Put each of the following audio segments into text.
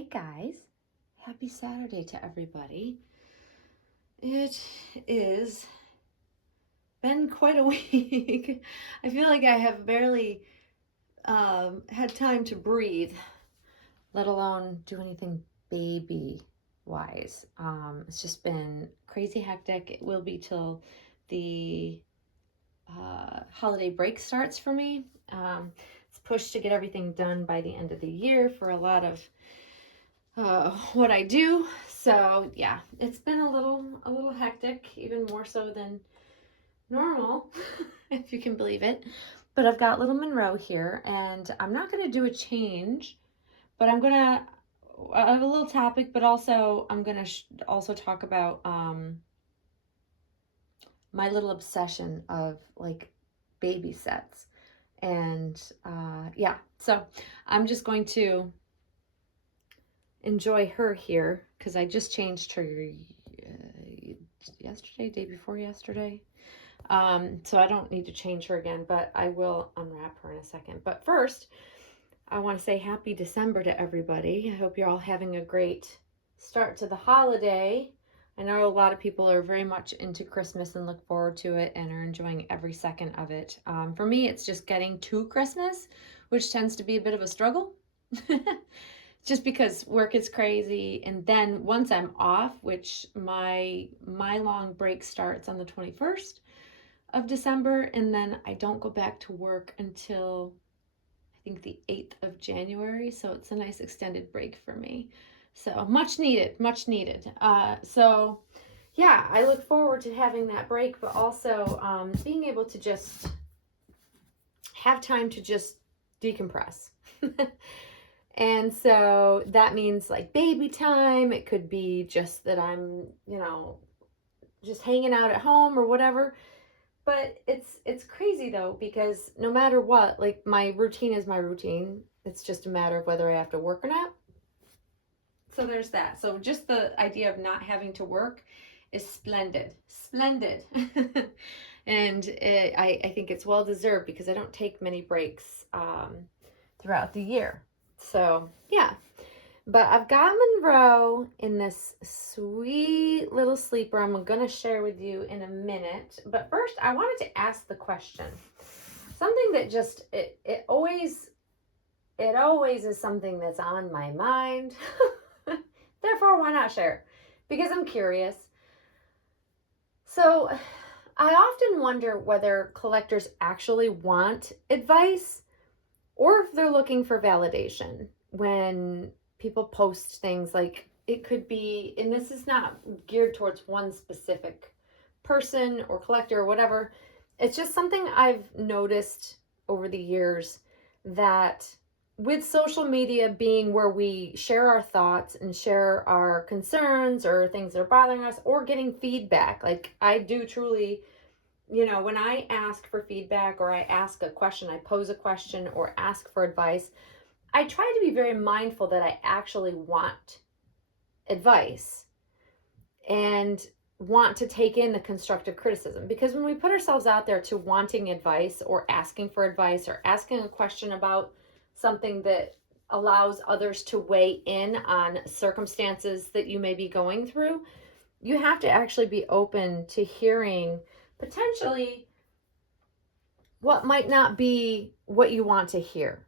Hey guys, happy Saturday to everybody. It is been quite a week. I feel like I have barely had time to breathe, let alone do anything baby wise. It's just been crazy hectic. It will be till the holiday break starts for me. It's pushed to get everything done by the end of the year for a lot of what I do. So yeah, it's been a little hectic, even more so than normal, if you can believe it. But I've got little Monroe here, and I'm not going to do a change, but I have a little topic, but also I'm going to also talk about my little obsession of like baby sets. And yeah, so I'm just going to enjoy her here because I just changed her yesterday, day before yesterday. So I don't need to change her again, but I will unwrap her in a second. But first, I want to say happy December to everybody. I hope you're all having a great start to the holiday. I know a lot of people are very much into Christmas and look forward to it and are enjoying every second of it. For me, it's just getting to Christmas, which tends to be a bit of a struggle. Just because work is crazy, and then once I'm off, which my long break starts on the 21st of December, and then I don't go back to work until I think the 8th of January, so it's a nice extended break for me. So much needed, much needed. So yeah, I look forward to having that break, but also being able to just have time to just decompress. And so that means like baby time. It could be just that I'm, just hanging out at home or whatever. But it's crazy though, because no matter what, like my routine is my routine. It's just a matter of whether I have to work or not. So there's that. So just the idea of not having to work is splendid. Splendid. And I think it's well deserved because I don't take many breaks throughout the year. So yeah, but I've got Monroe in this sweet little sleeper I'm going to share with you in a minute. But first, I wanted to ask the question. Something that just, it always is something that's on my mind. Therefore, why not share? Because I'm curious. So I often wonder whether collectors actually want advice or if they're looking for validation when people post things. Like it could be, and this is not geared towards one specific person or collector or whatever. It's just something I've noticed over the years, that with social media being where we share our thoughts and share our concerns or things that are bothering us or getting feedback. Like I do truly, when I ask for feedback or I ask a question, I pose a question or ask for advice, I try to be very mindful that I actually want advice and want to take in the constructive criticism. Because when we put ourselves out there to wanting advice or asking for advice or asking a question about something that allows others to weigh in on circumstances that you may be going through, you have to actually be open to hearing potentially what might not be what you want to hear.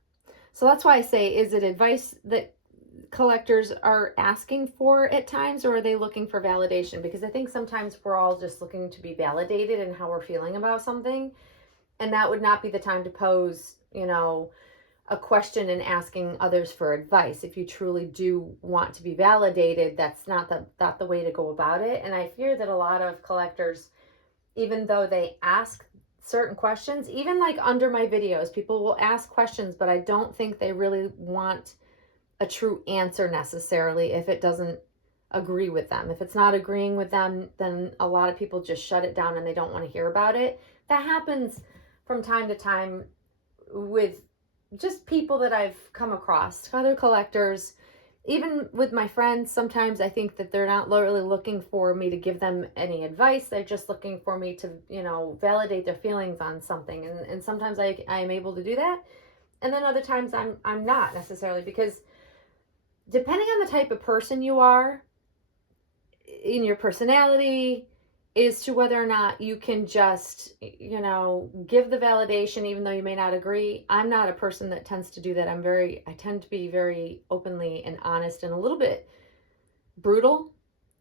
So that's why I say, is it advice that collectors are asking for at times, or are they looking for validation? Because I think sometimes we're all just looking to be validated in how we're feeling about something. And that would not be the time to pose, a question and asking others for advice. If you truly do want to be validated, that's not the way to go about it. And I fear that a lot of collectors, even though they ask certain questions, even like under my videos, people will ask questions, but I don't think they really want a true answer necessarily if it doesn't agree with them. If it's not agreeing with them, then a lot of people just shut it down and they don't want to hear about it. That happens from time to time with just people that I've come across, other collectors, even with my friends. Sometimes I think that they're not really looking for me to give them any advice. They're just looking for me to, validate their feelings on something. And sometimes I am able to do that. And then other times I'm not necessarily, because depending on the type of person you are, in your personality, is to whether or not you can just, give the validation even though you may not agree. I'm not a person that tends to do that. I tend to be very openly and honest and a little bit brutal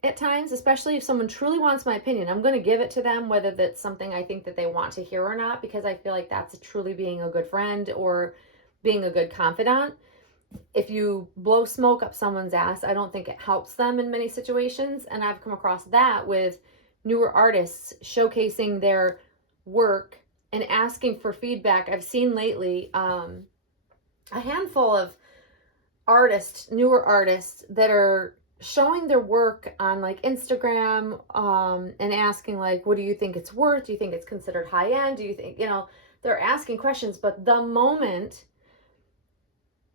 at times, especially if someone truly wants my opinion. I'm going to give it to them, whether that's something I think that they want to hear or not, because I feel like that's truly being a good friend or being a good confidant. If you blow smoke up someone's ass, I don't think it helps them in many situations. And I've come across that with newer artists showcasing their work and asking for feedback. I've seen lately a handful of newer artists that are showing their work on like Instagram, and asking like, what do you think it's worth? Do you think it's considered high end? Do you think, they're asking questions, but the moment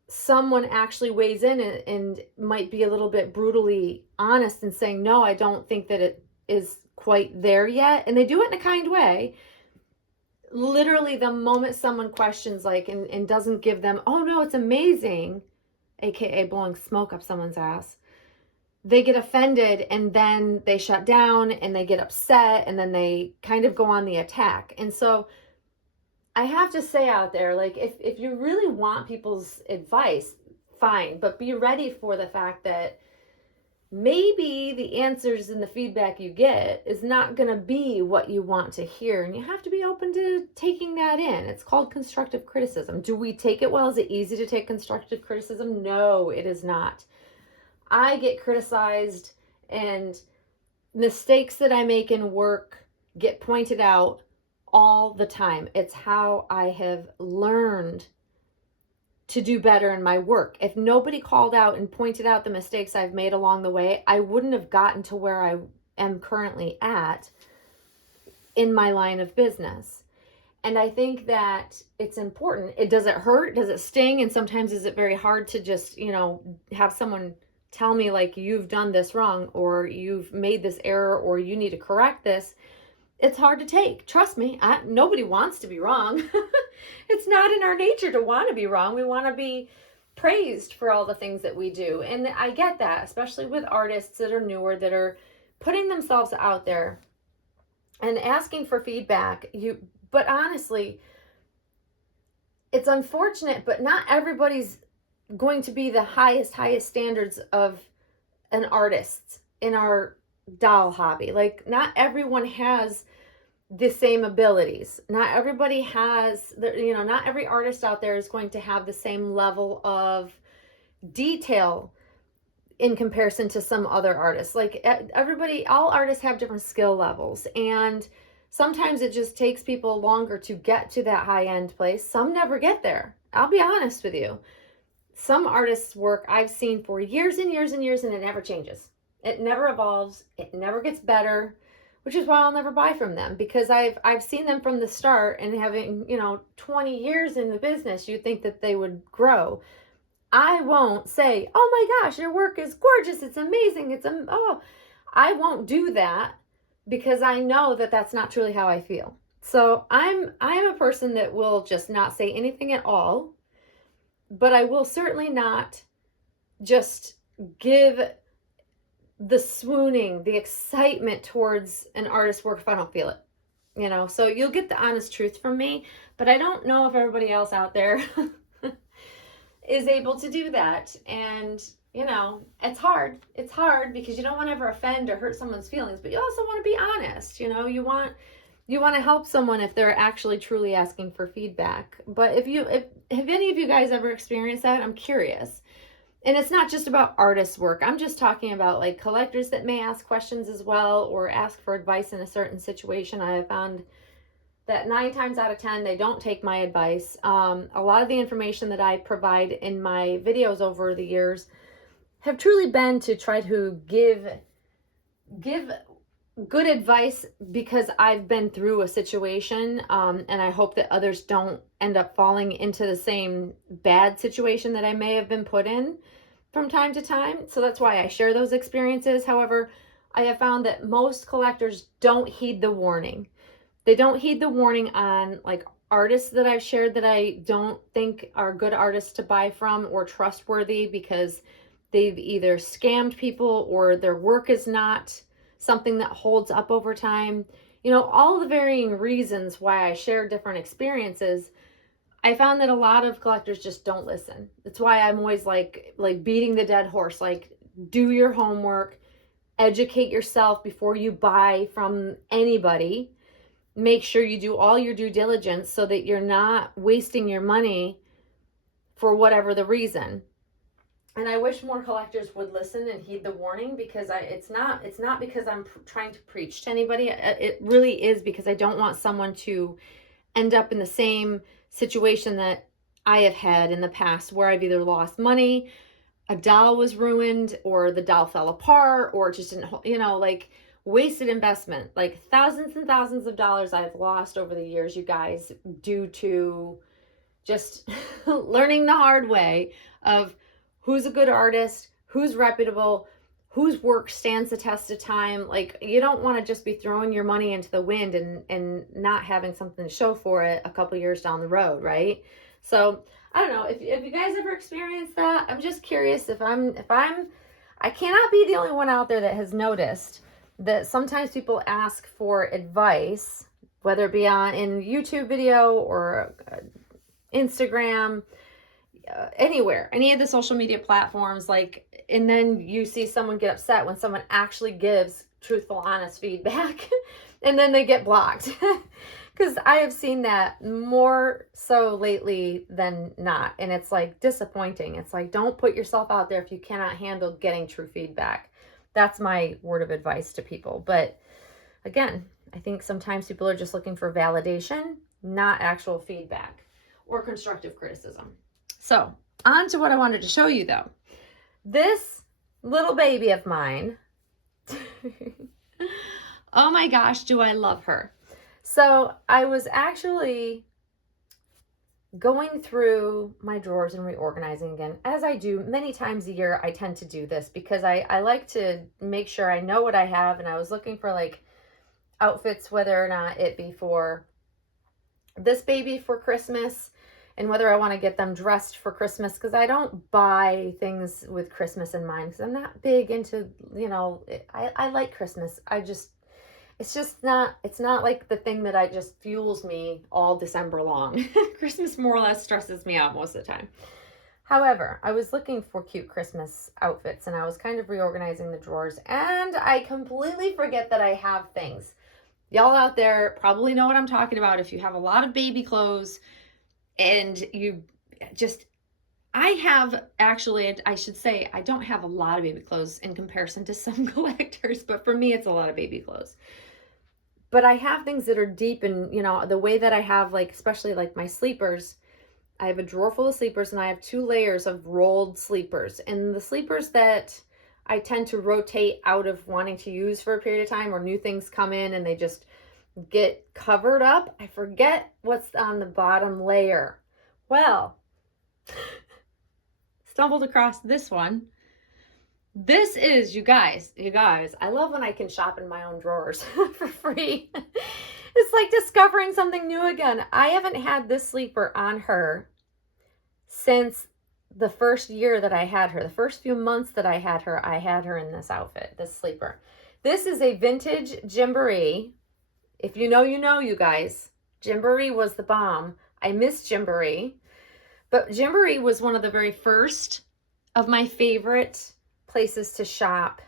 someone actually weighs in and might be a little bit brutally honest and saying, no, I don't think that it is quite there yet, and they do it in a kind way, literally the moment someone questions like and doesn't give them, oh no, it's amazing, aka blowing smoke up someone's ass, they get offended and then they shut down and they get upset and then they kind of go on the attack. And so I have to say out there, like, if you really want people's advice, fine, but be ready for the fact that maybe the answers and the feedback you get is not going to be what you want to hear. And you have to be open to taking that in. It's called constructive criticism. Do we take it well? Is it easy to take constructive criticism? No, it is not. I get criticized and mistakes that I make in work get pointed out all the time. It's how I have learned to do better in my work. If nobody called out and pointed out the mistakes I've made along the way, I wouldn't have gotten to where I am currently at in my line of business. And I think that it's important. Does it hurt? Does it sting? And sometimes is it very hard to just, have someone tell me like, you've done this wrong, or you've made this error, or you need to correct this. It's hard to take. Trust me, nobody wants to be wrong. It's not in our nature to want to be wrong. We want to be praised for all the things that we do. And I get that, especially with artists that are newer, that are putting themselves out there and asking for feedback. But honestly, it's unfortunate, but not everybody's going to be the highest standards of an artist in our doll hobby. Like, not everyone has the same abilities. Not everybody has, not every artist out there is going to have the same level of detail in comparison to some other artists. Like, all artists have different skill levels, and sometimes it just takes people longer to get to that high end place. Some never get there. I'll be honest with you. Some artists' work I've seen for years and years and years, and it never changes. It never evolves. It never gets better, which is why I'll never buy from them, because I've seen them from the start, and having, 20 years in the business, you'd think that they would grow. I won't say, oh my gosh, your work is gorgeous, it's amazing, I won't do that, because I know that that's not truly how I feel. So I am a person that will just not say anything at all, but I will certainly not just give the swooning, the excitement towards an artist's work if I don't feel it. So you'll get the honest truth from me, but I don't know if everybody else out there is able to do that. And it's hard because you don't want to ever offend or hurt someone's feelings, but you also want to be honest. You want to help someone if they're actually truly asking for feedback. But have any of you guys ever experienced that? I'm curious. And it's not just about artists' work. I'm just talking about like collectors that may ask questions as well, or ask for advice in a certain situation. I have found that 9 times out of 10, they don't take my advice. A lot of the information that I provide in my videos over the years have truly been to try to give good advice because I've been through a situation, and I hope that others don't end up falling into the same bad situation that I may have been put in from time to time. So that's why I share those experiences. However, I have found that most collectors don't heed the warning. They don't heed the warning on like artists that I've shared that I don't think are good artists to buy from or trustworthy, because they've either scammed people or their work is not something that holds up over time. You know, all the varying reasons why I share different experiences. I found that a lot of collectors just don't listen. That's why I'm always like beating the dead horse. Like, do your homework, educate yourself before you buy from anybody. Make sure you do all your due diligence so that you're not wasting your money for whatever the reason. And I wish more collectors would listen and heed the warning, because it's not because I'm trying to preach to anybody. It really is because I don't want someone to end up in the same situation that I have had in the past, where I've either lost money, a doll was ruined, or the doll fell apart, or just didn't, like wasted investment, like thousands and thousands of dollars I've lost over the years, you guys, due to just learning the hard way of who's a good artist, who's reputable, whose work stands the test of time. Like, you don't want to just be throwing your money into the wind and not having something to show for it a couple years down the road, right? So I don't know if you guys ever experienced that. I'm just curious if I cannot be the only one out there that has noticed that sometimes people ask for advice, whether it be in YouTube video or Instagram, anywhere, any of the social media platforms, like, and then you see someone get upset when someone actually gives truthful, honest feedback and then they get blocked. Because I have seen that more so lately than not. And it's like disappointing. It's like, don't put yourself out there if you cannot handle getting true feedback. That's my word of advice to people. But again, I think sometimes people are just looking for validation, not actual feedback or constructive criticism. So on to what I wanted to show you though. This little baby of mine, oh my gosh, do I love her. So I was actually going through my drawers and reorganizing again, as I do many times a year. I tend to do this because I like to make sure I know what I have. And I was looking for like outfits, whether or not it be for this baby for Christmas, and whether I want to get them dressed for Christmas, because I don't buy things with Christmas in mind, because I'm not big into, I like Christmas. It's not like the thing that I just fuels me all December long. Christmas more or less stresses me out most of the time. However, I was looking for cute Christmas outfits, and I was kind of reorganizing the drawers, and I completely forget that I have things. Y'all out there probably know what I'm talking about. If you have a lot of baby clothes, and I have, actually, I should say, I don't have a lot of baby clothes in comparison to some collectors, but for me, it's a lot of baby clothes. But I have things that are deep, and, the way that I have, like, especially like my sleepers, I have a drawer full of sleepers, and I have 2 layers of rolled sleepers. And the sleepers that I tend to rotate out of wanting to use for a period of time, or new things come in and they just get covered up, I forget what's on the bottom layer. Well, stumbled across this one. This is, you guys, I love when I can shop in my own drawers for free. It's like discovering something new again. I haven't had this sleeper on her since the first year that I had her. The first few months that I had her in this outfit, this sleeper. This is a vintage Gymboree. If you know, you know, you guys. Gymboree was the bomb. I miss Gymboree. But Gymboree was one of the very first of my favorite places to shop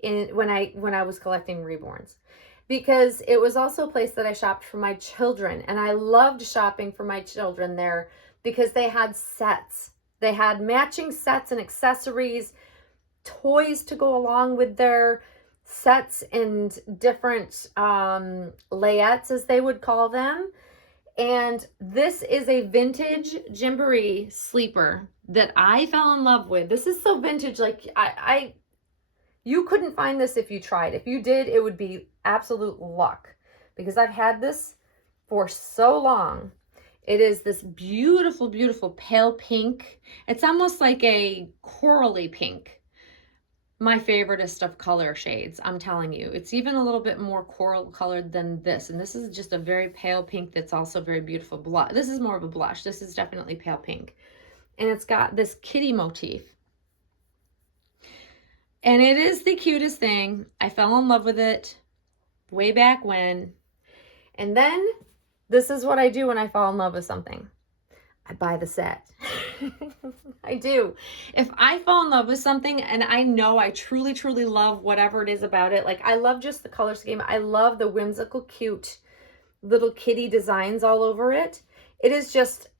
when I was collecting reborns. Because it was also a place that I shopped for my children. And I loved shopping for my children there because they had sets. They had matching sets and accessories, toys to go along with their sets, and different layettes, as they would call them. And this is a vintage Gymboree sleeper that I fell in love with. This is so vintage, like you couldn't find this if you tried. If you did, it would be absolute luck, because I've had this for so long. It is this beautiful, beautiful pale pink. It's almost like a corally pink. My favoriteest of color shades, I'm telling you. It's even a little bit more coral colored than this. And this is just a very pale pink that's also very beautiful blush. This is more of a blush. This is definitely pale pink. And it's got this kitty motif. And it is the cutest thing. I fell in love with it way back when. And then this is what I do when I fall in love with something. I buy the set. I do. If I fall in love with something and I know I truly, truly love whatever it is about it, like I love just the color scheme. I love the whimsical, cute little kitty designs all over it. It is just,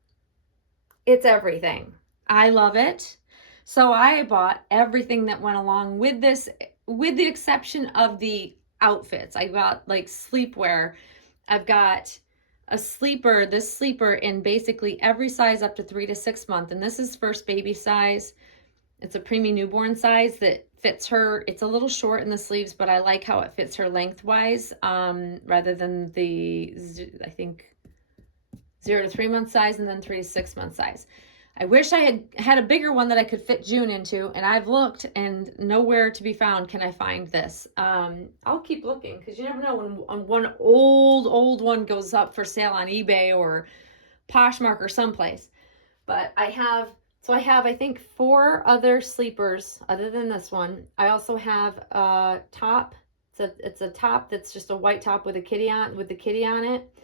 it's everything. I love it. So I bought everything that went along with this, with the exception of the outfits. I got like sleepwear. I've got this sleeper in basically every size up to 3 to 6 months. And this is first baby size. It's a preemie newborn size that fits her. It's a little short in the sleeves, but I like how it fits her lengthwise, rather than the, I think, 0 to 3 month size and then 3 to 6 month size. I wish I had a bigger one that I could fit June into, and I've looked and nowhere to be found can I find this. I'll keep looking because you never know when one old one goes up for sale on eBay or Poshmark or someplace. But I have, I think 4 other sleepers other than this one. I also have a top. It's a top that's just a white top with the kitty on it,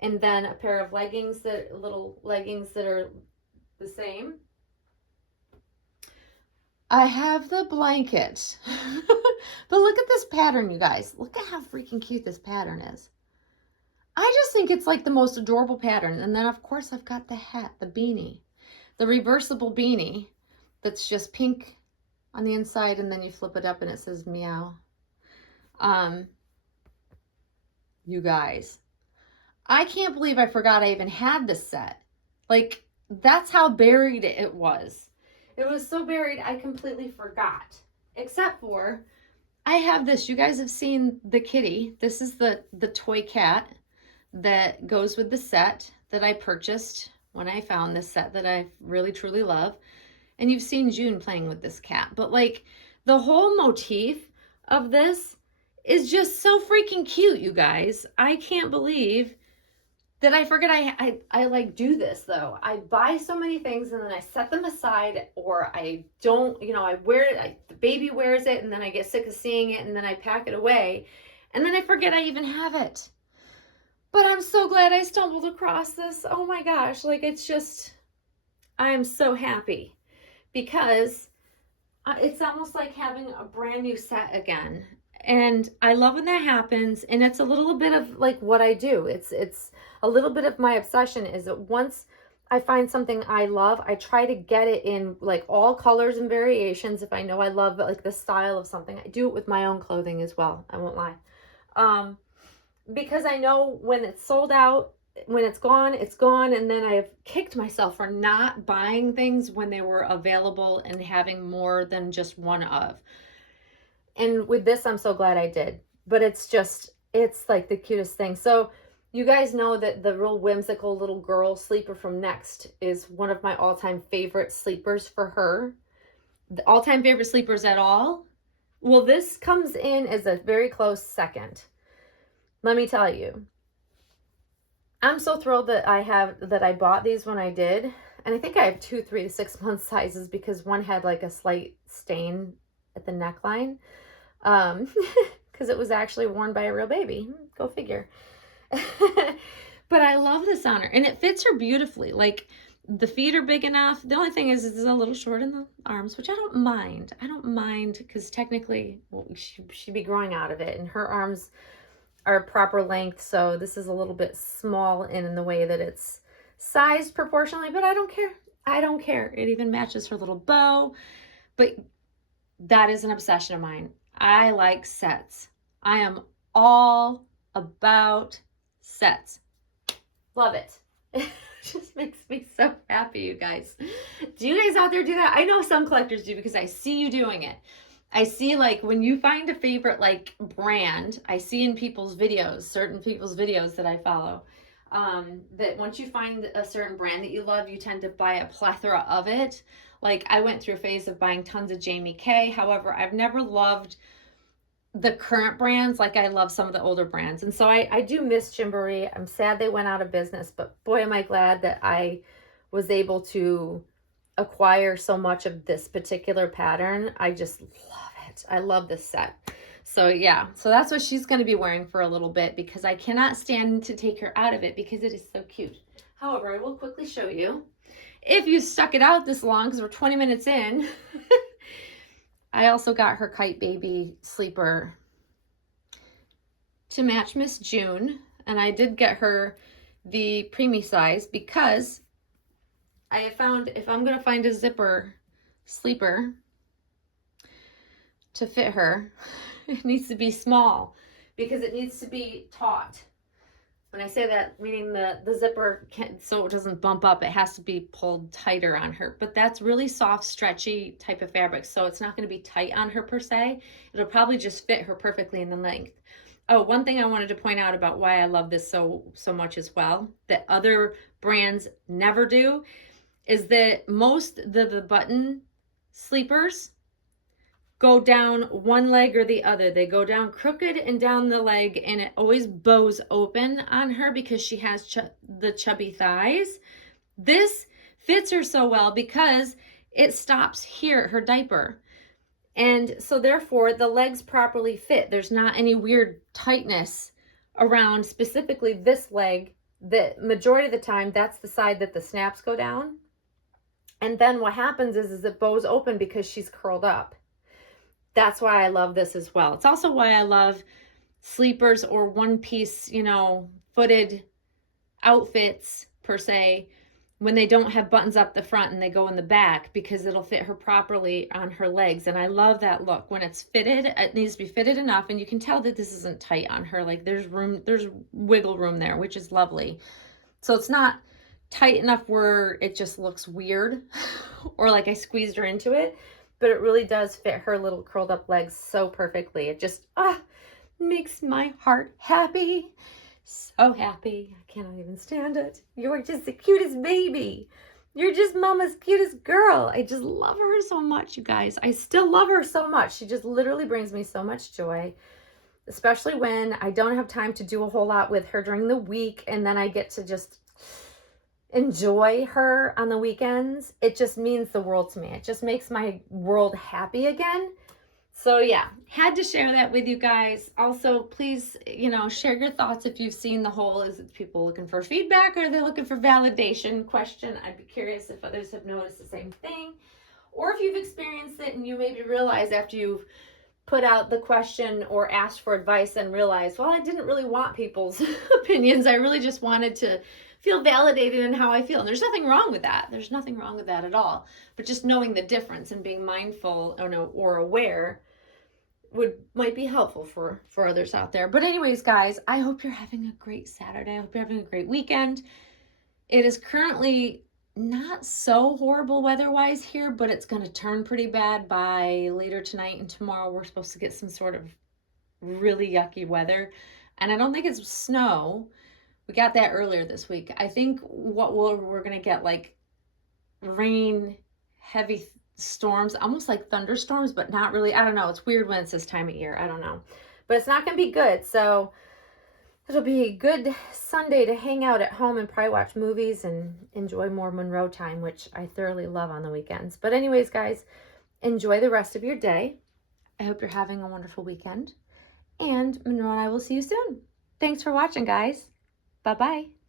and then a pair of little leggings that are the same. I have the blanket. But look at this pattern, you guys. Look at how freaking cute this pattern is. I just think it's like the most adorable pattern. And then of course I've got the hat, the beanie, the reversible beanie that's just pink on the inside, and then you flip it up and it says meow. You guys, I can't believe I forgot I even had this set. Like, that's how buried it was. It was so buried, I completely forgot. Except for, I have this. You guys have seen the kitty. This is the toy cat that goes with the set that I purchased when I found this set that I really, truly love. And you've seen June playing with this cat. But, like, the whole motif of this is just so freaking cute, you guys. I can't believe that I forget I like do this though. I buy so many things and then I set them aside, or I don't, I wear it, the baby wears it, and then I get sick of seeing it, and then I pack it away, and then I forget I even have it. But I'm so glad I stumbled across this. Oh my gosh, like it's just, I am so happy because it's almost like having a brand new set again. And I love when that happens, and it's a little bit of like what I do. It's a little bit of my obsession is that once I find something I love, I try to get it in like all colors and variations. If I know I love like the style of something, I do it with my own clothing as well. I won't lie. Because I know when it's sold out, when it's gone, and then I've kicked myself for not buying things when they were available and having more than just one of. And with this, I'm so glad I did. But it's like the cutest thing. So you guys know that the real whimsical little girl sleeper from Next is one of my all-time favorite sleepers for her. The all-time favorite sleepers at all? Well, this comes in as a very close second. Let me tell you. I'm so thrilled that I bought these when I did. And I think I have 2 3 to 6 month sizes because one had like a slight stain at the neckline. Because it was actually worn by a real baby. Go figure. But I love this on her, and it fits her beautifully. Like, the feet are big enough. The only thing is it's a little short in the arms, which I don't mind. I don't mind because technically, well, she'd be growing out of it, and her arms are proper length, so this is a little bit small in the way that it's sized proportionally, but I don't care. I don't care. It even matches her little bow, but that is an obsession of mine. I like sets. I am all about sets. Love it. It just makes me so happy, you guys. Do you guys out there do that? I know some collectors do because I see you doing it. I see, like, when you find a favorite, like, brand, I see in people's videos, certain people's videos that I follow, that once you find a certain brand that you love, you tend to buy a plethora of it. Like, I went through a phase of buying tons of Jamie Kay. However, I've never loved the current brands like I love some of the older brands. And so I do miss Gymboree. I'm sad they went out of business, but boy, am I glad that I was able to acquire so much of this particular pattern. I just love set. I love this set. So yeah, so that's what she's going to be wearing for a little bit because I cannot stand to take her out of it because it is so cute. However, I will quickly show you. If you stuck it out this long, because we're 20 minutes in, I also got her Kite Baby sleeper to match Miss June. And I did get her the preemie size because I have found if I'm going to find a zipper sleeper to fit her, it needs to be small because it needs to be taut. When I say that, meaning the zipper so it doesn't bump up, it has to be pulled tighter on her. But that's really soft, stretchy type of fabric, so it's not going to be tight on her per se. It'll probably just fit her perfectly in the length. Oh, one thing I wanted to point out about why I love this so much as well, that other brands never do, is that most the button sleepers go down one leg or the other. They go down crooked and down the leg, and it always bows open on her because she has the chubby thighs. This fits her so well because it stops here at her diaper. And so therefore the legs properly fit. There's not any weird tightness around specifically this leg. The majority of the time, that's the side that the snaps go down. And then what happens is it bows open because she's curled up. That's why I love this as well. It's also why I love sleepers or one piece, you know, footed outfits per se, when they don't have buttons up the front and they go in the back, because it'll fit her properly on her legs. And I love that look. When it's fitted, it needs to be fitted enough, and you can tell that this isn't tight on her. Like there's room, there's wiggle room there, which is lovely. So it's not tight enough where it just looks weird or like I squeezed her into it. But it really does fit her little curled up legs so perfectly. It just makes my heart happy. So happy. I cannot even stand it. You're just the cutest baby. You're just mama's cutest girl. I just love her so much, you guys. I still love her so much. She just literally brings me so much joy, especially when I don't have time to do a whole lot with her during the week, and then I get to just enjoy her on the weekends. It just means the world to me. It just makes my world happy again. So yeah, had to share that with you guys. Also, please, you know, share your thoughts if you've seen the whole, is it people looking for feedback or are they looking for validation question? I'd be curious if others have noticed the same thing, or if you've experienced it and you maybe realize after you've put out the question or asked for advice and realized, well, I didn't really want people's opinions. I really just wanted to feel validated in how I feel. And there's nothing wrong with that. There's nothing wrong with that at all. But just knowing the difference and being mindful or aware might be helpful for others out there. But anyways, guys, I hope you're having a great Saturday. I hope you're having a great weekend. It is currently not so horrible weather-wise here, but it's going to turn pretty bad by later tonight and tomorrow. We're supposed to get some sort of really yucky weather. And I don't think it's snow. We got that earlier this week. I think what we're going to get like rain, heavy storms, almost like thunderstorms, but not really. I don't know. It's weird when it's this time of year. I don't know. But it's not going to be good. So it'll be a good Sunday to hang out at home and probably watch movies and enjoy more Monroe time, which I thoroughly love on the weekends. But anyways, guys, enjoy the rest of your day. I hope you're having a wonderful weekend. And Monroe and I will see you soon. Thanks for watching, guys. Bye-bye.